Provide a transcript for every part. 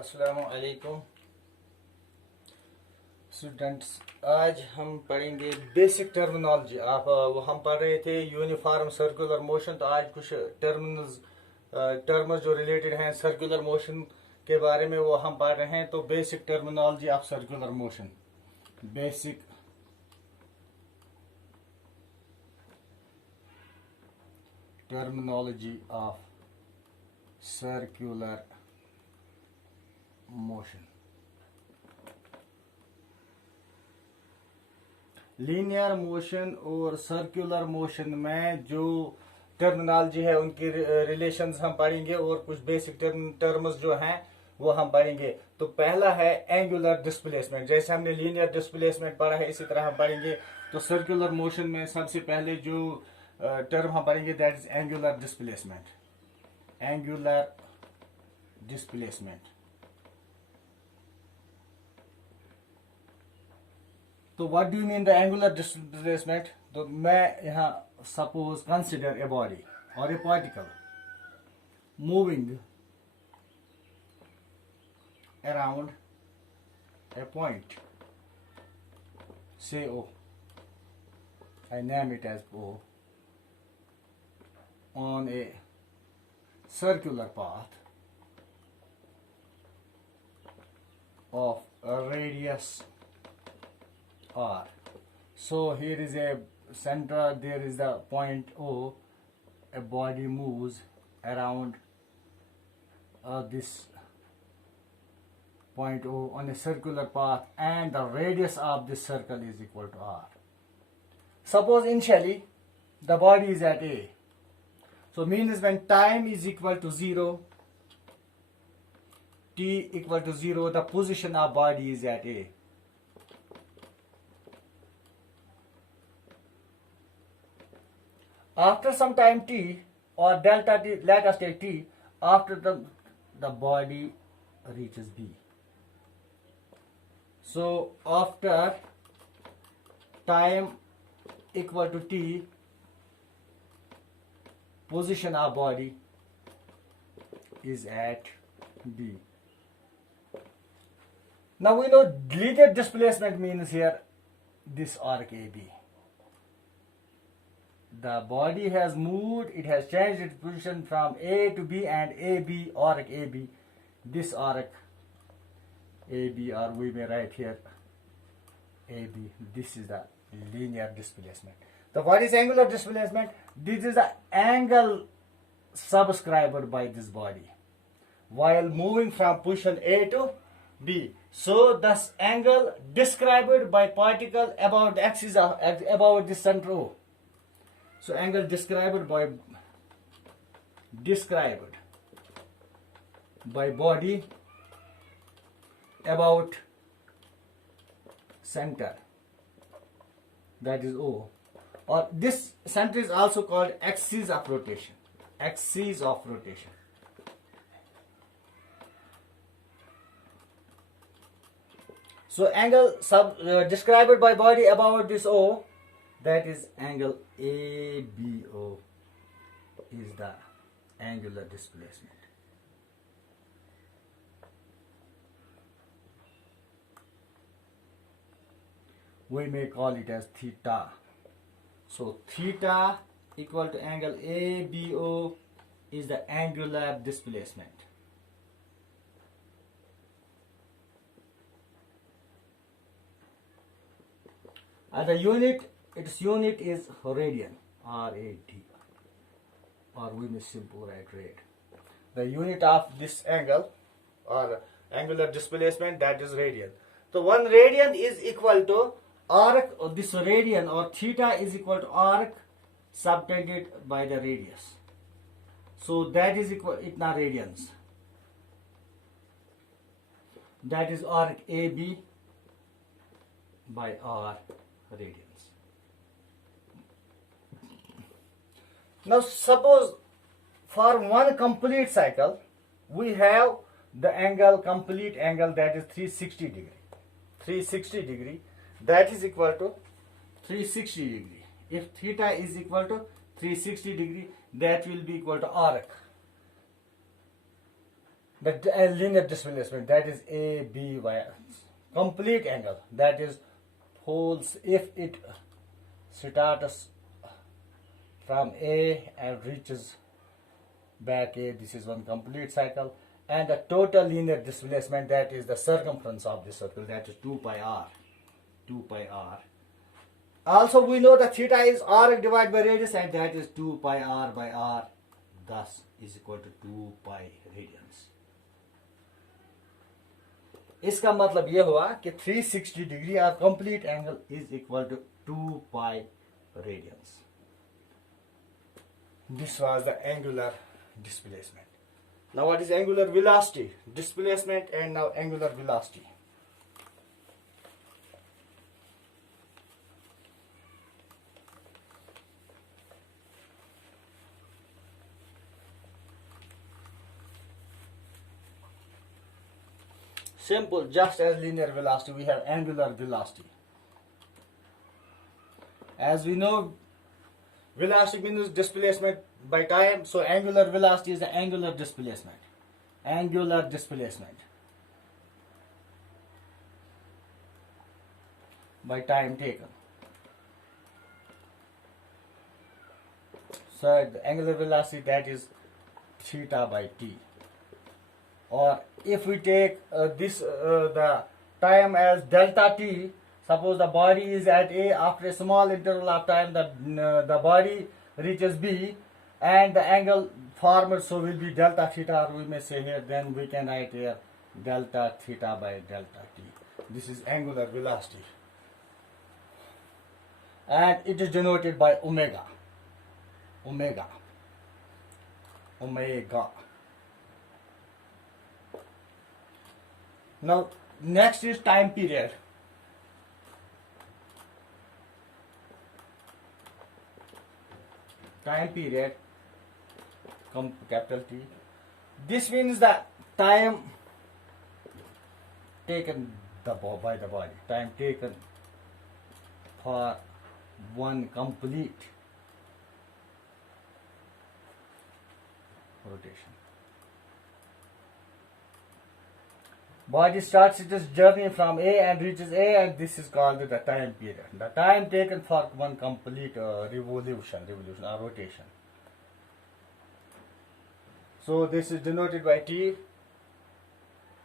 अस्सलामुअलैकुम स्टूडेंट्स। आज हम पढ़ेंगे बेसिक टर्मिनोलॉजी। वो हम पढ़ रहे थे यूनिफॉर्म सर्कुलर मोशन, तो आज कुछ टर्म्स जो रिलेटेड हैं सर्कुलर मोशन के बारे में वो हम पढ़ रहे हैं। तो basic terminology of circular motion, basic terminology of circular motion. Linear motion और सर्कुलर मोशन में जो टर्मिनोलॉजी है उनकी रिलेशंस हम पढ़ेंगे और कुछ बेसिक टर्म्स जो हैं वो हम पढ़ेंगे। तो पहला है एंगुलर डिस्प्लेसमेंट। जैसे हमने लीनियर डिस्प्लेसमेंट पढ़ा है इसी तरह हम पढ़ेंगे। तो सर्कुलर मोशन में सबसे पहले जो टर्म हम पढ़ेंगे that is angular displacement. Angular displacement. तो what do you mean the angular displacement? तो मैं यहाँ सपोज कंसिडर ए बॉडी और a particle moving around a point, say O, I name it as O, on a circular path of a radius R. So here is a center, there is the point O. A body moves around this point O on a circular path, and the radius of this circle is equal to R. Suppose initially the body is at A. So means when time is equal to 0, t equal to 0, the position of body is at A. After some time t or delta t, let us take t, after the body reaches B. So after time equal to t, position of body is at B. Now we know linear displacement means here this arc AB. The body has moved, it has changed its position from A to B, and AB, arc AB, this arc AB, or we may write here AB, this is the linear displacement. So what is angular displacement? This is the angle subscribed by this body while moving from position A to B. So this angle described by particle about the axis of about the center O. So angle described by body about center, that is O, or this center is also called axis of rotation. Axis of rotation. So angle described by body about this O, that is angle ABO, is the angular displacement. We may call it as theta. So theta equal to angle ABO is the angular displacement. And the its unit is radian, RAD, or we may simply write rad. The unit of this angle or angular displacement, that is radian. So 1 radian is equal to arc, or this radian or theta is equal to arc subtended by the radius. So that is equal itna radians. That is arc AB by R radians. Now suppose for one complete cycle we have the angle, complete angle, that is 360 degree. 360 degree, that is equal to 360 degree. If theta is equal to 360 degree, that will be equal to arc. the linear displacement, that is ABY, complete angle, that is holes, if it starts from A and reaches back A, this is one complete cycle, and the total linear displacement, that is the circumference of the circle, that is 2 pi r. 2 pi r. Also we know that theta is arc divided by radius, and that is 2 pi r by r, thus is equal to 2 pi radians. इसका मतलब यह हुआ कि 360 degree or complete angle is equal to 2 pi radians. This was the angular displacement. Now what is angular velocity? Displacement and now angular velocity. Simple, just as linear velocity, we have angular velocity. As we know, velocity means displacement by time, so angular velocity is the angular displacement. Angular displacement by time taken. So the angular velocity, that is theta by t. Or if we take the time as delta t, suppose the body is at A, after a small interval of time the body reaches B, and the angle formed so will be delta theta, or we may say here, then we can write here delta theta by delta t. This is angular velocity, and it is denoted by omega. Omega. Now next is time period. Time period, capital T. This means the time taken by the body, time taken for one complete rotation. Body starts its journey from A and reaches A, and this is called the time period. The time taken for one complete revolution or rotation. So this is denoted by T.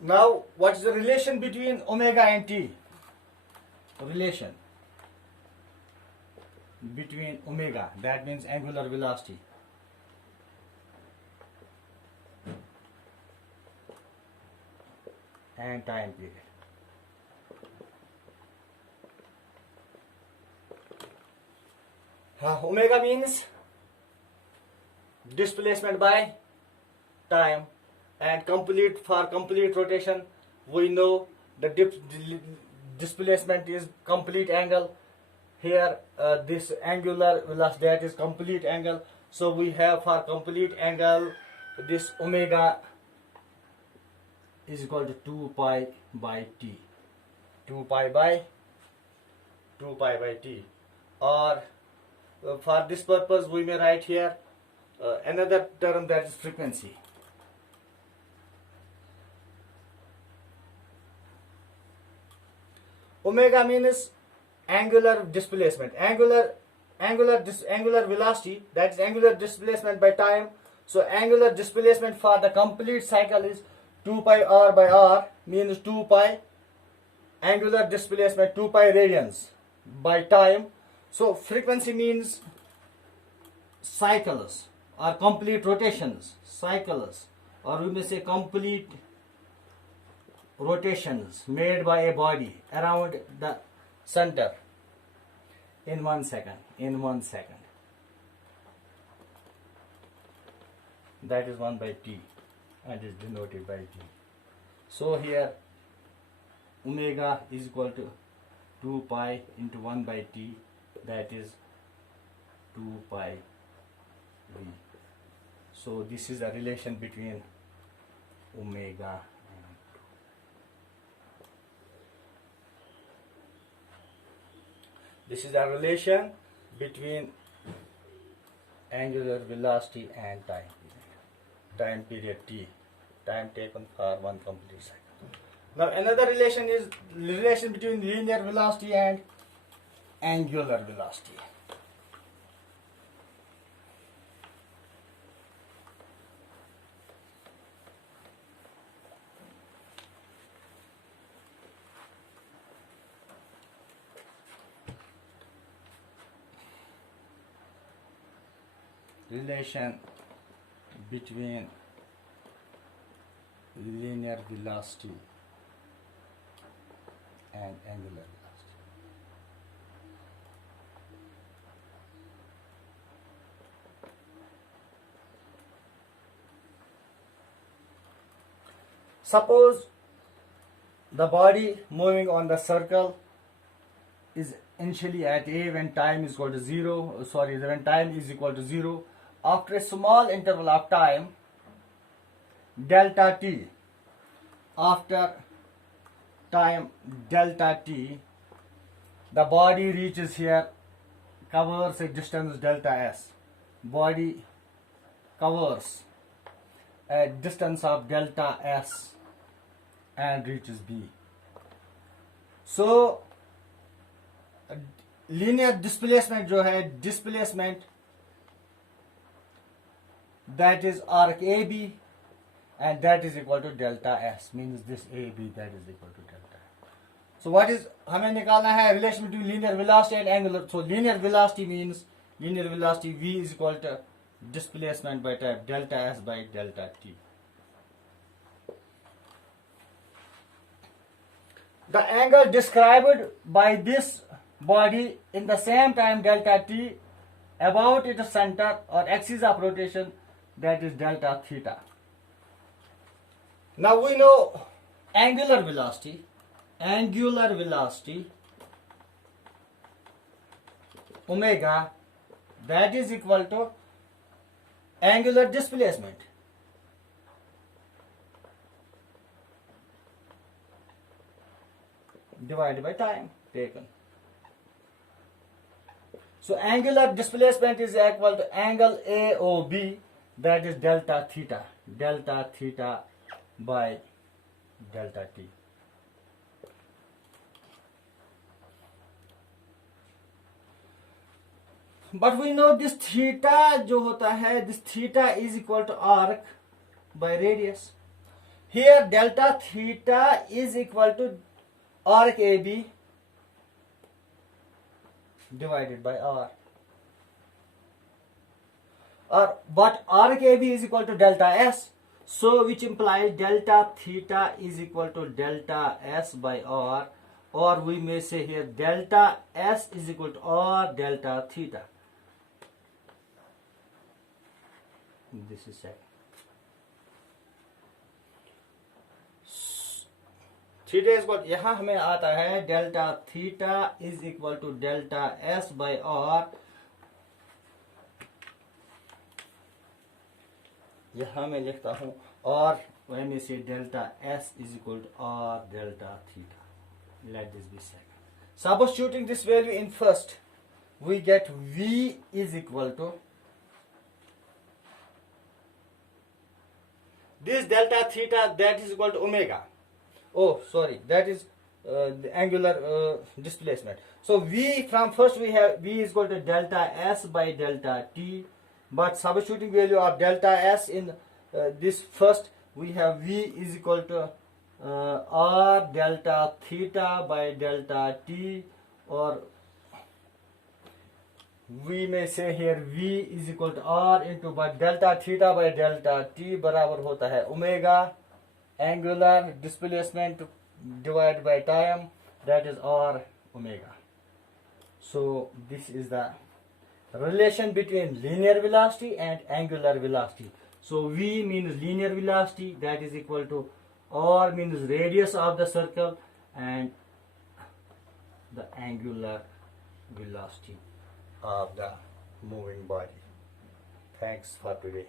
Now what is the relation between omega and T? Relation between omega, that means angular velocity, and time period. Omega means displacement by time, and for complete rotation we know the displacement is complete angle. Here this angular velocity, that is complete angle, so we have for complete angle this omega is equal to 2 pi by t. 2 pi by t. Or for this purpose we may write here another term, that is frequency. Omega means angular displacement, angular velocity, that is angular displacement by time. So angular displacement for the complete cycle is 2 pi r by r, means 2 pi angular displacement, 2 pi radians by time. So frequency means cycles or complete rotations, cycles, or we may say complete rotations made by a body around the center in 1 second. That is 1 by t and is denoted by t. So here omega is equal to 2 pi into 1 by t, that is 2 pi v. So this is a relation between omega and this is a relation between angular velocity and time period t. time taken for one complete cycle. Now another relation is relation between linear velocity and angular velocity. Relation between linear velocity and angular velocity. Suppose the body moving on the circle is initially at A when time is equal to 0, when time is equal to 0. After a small interval of time, delta t, after time delta t, the body reaches here, covers a distance delta s. Body covers a distance of delta s and reaches B. So linear displacement जो है, displacement that is arc AB and that is equal to delta S, means this AB that is equal to delta S. So what is हमें निकालना है relation between linear velocity and angular. So linear velocity means linear velocity V is equal to displacement by time delta S by delta T. The angle described by this body in the same time delta T about its center or axis of rotation, that is delta theta. Now we know angular velocity omega, that is equal to angular displacement divided by time taken. So angular displacement is equal to angle AOB, that is delta theta by delta T. But we know this theta जो होता है, this theta is equal to arc by radius. Here delta theta is equal to arc AB divided by R. But arc AB is equal to delta S, so which implies delta theta is equal to delta S by R, or we may say here delta S is equal to R delta theta. This is second. Theta is equal, यहां हमें आता है delta theta is equal to delta S by R. यहां मैं लिखता हूं और when we say delta S is equal to R delta theta. Let this be second. Substituting this value in first, we get V is equal to this delta theta, that is equal to omega. Oh, sorry, that is the angular displacement. So V, from first we have V is equal to delta S by delta T, but substituting value of delta S in this first, we have V is equal to R delta theta by delta T, or we may say here V is equal to R into, but delta theta by delta T बराबर होता है omega angular displacement divided by time, that is R omega. So this is the relation between linear velocity and angular velocity. So V means linear velocity, that is equal to R means radius of the circle, and the angular velocity of the moving body. Thanks for today.